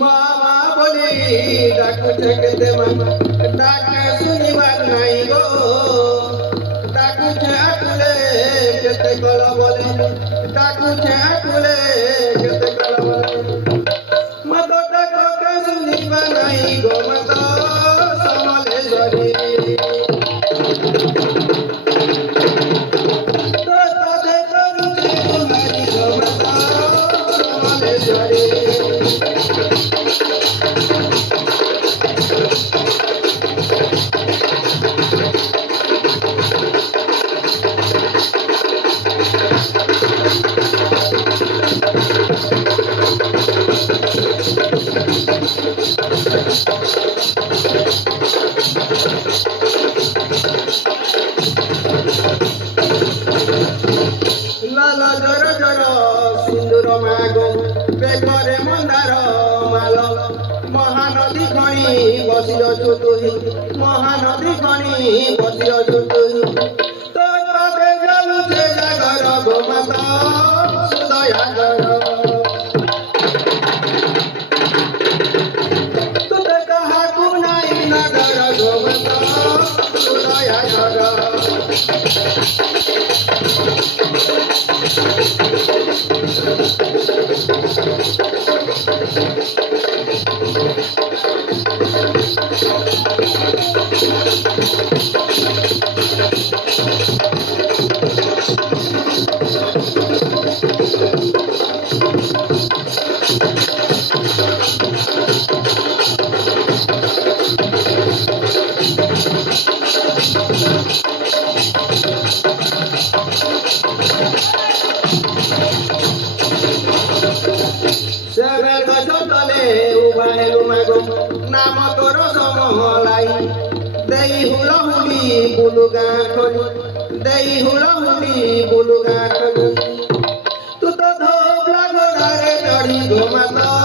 मामा बोली डाकू छकते मामा डाके सुनिवार नहीं गो डाकू छाकुले केते कला बोले डाकू छाकुले केते कला बोले मतो डाको के सुनिवार नहीं गो मतो समले जरी तो ताते करू तुम्हारी गो मतो समले जरी लाला जर जर सिंदूर मागो बेगरे मंदार माल महानदी खणी बसिल छुटुही महानदी खणी बसिल छुटुही तो पादे जलु जे जागर गोमाता सुदया गर तुते कहा कुनाई नगर गोमाता सुदया गर सेवे गजतले उभाएलु मागो नाम तोर समलाई देई हुलहुली बुलुगा खोली देई हुलहुली बुलुगा खोली तू तो धोबला घोड़ारे चढ़ी घुमाता